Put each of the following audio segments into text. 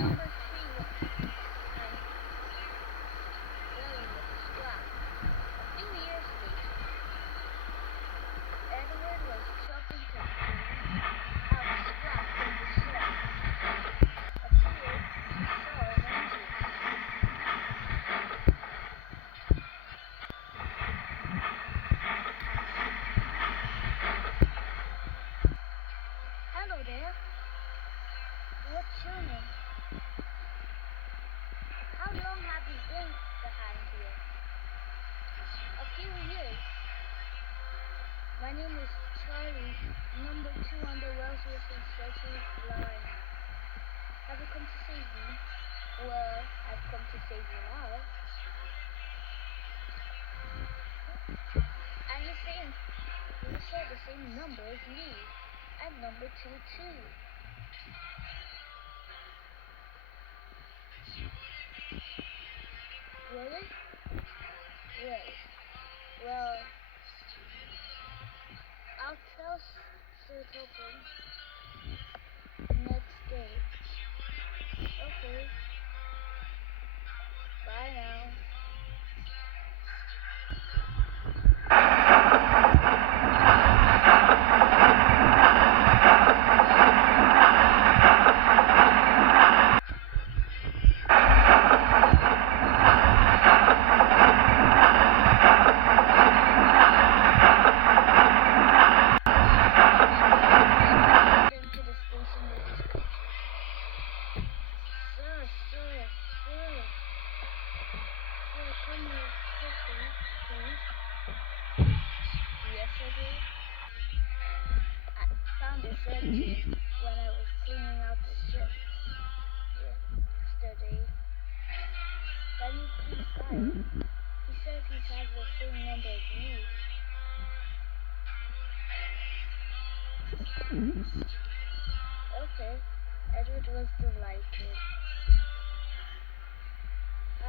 Number 3 was dealing with a scrap. A few years later, Edward was chopping out scrap from the shed. Appeared, he saw an engine. Hello there. What's your name? How long have you been behind here? A few years. My name is Charlie, number 2 on the wellsworth and suddery line. Have you come to save me? Well, I've come to save you now. And you share the same number as me. I'm number 2 too. Really? Yes. Well, I'll tell Sir Token next day. Okay. Bye now. When I was cleaning out the ship yesterday. Can you please find him? He says he has the same number as you. Okay. Edward was delighted.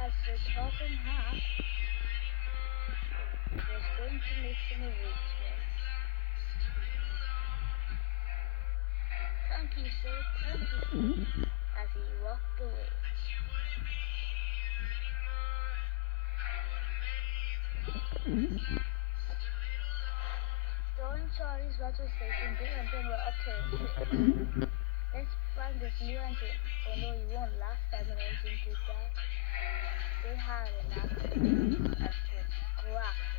As the talking half was going to make some arrangements. Thank you, sir. Thank you, sir. As he walked away. Storing Charlie's water station, Bill and Ben were up to it. Let's find this new engine. Oh no, you won't. Last time an engine did that, they had an accident as was scrapped.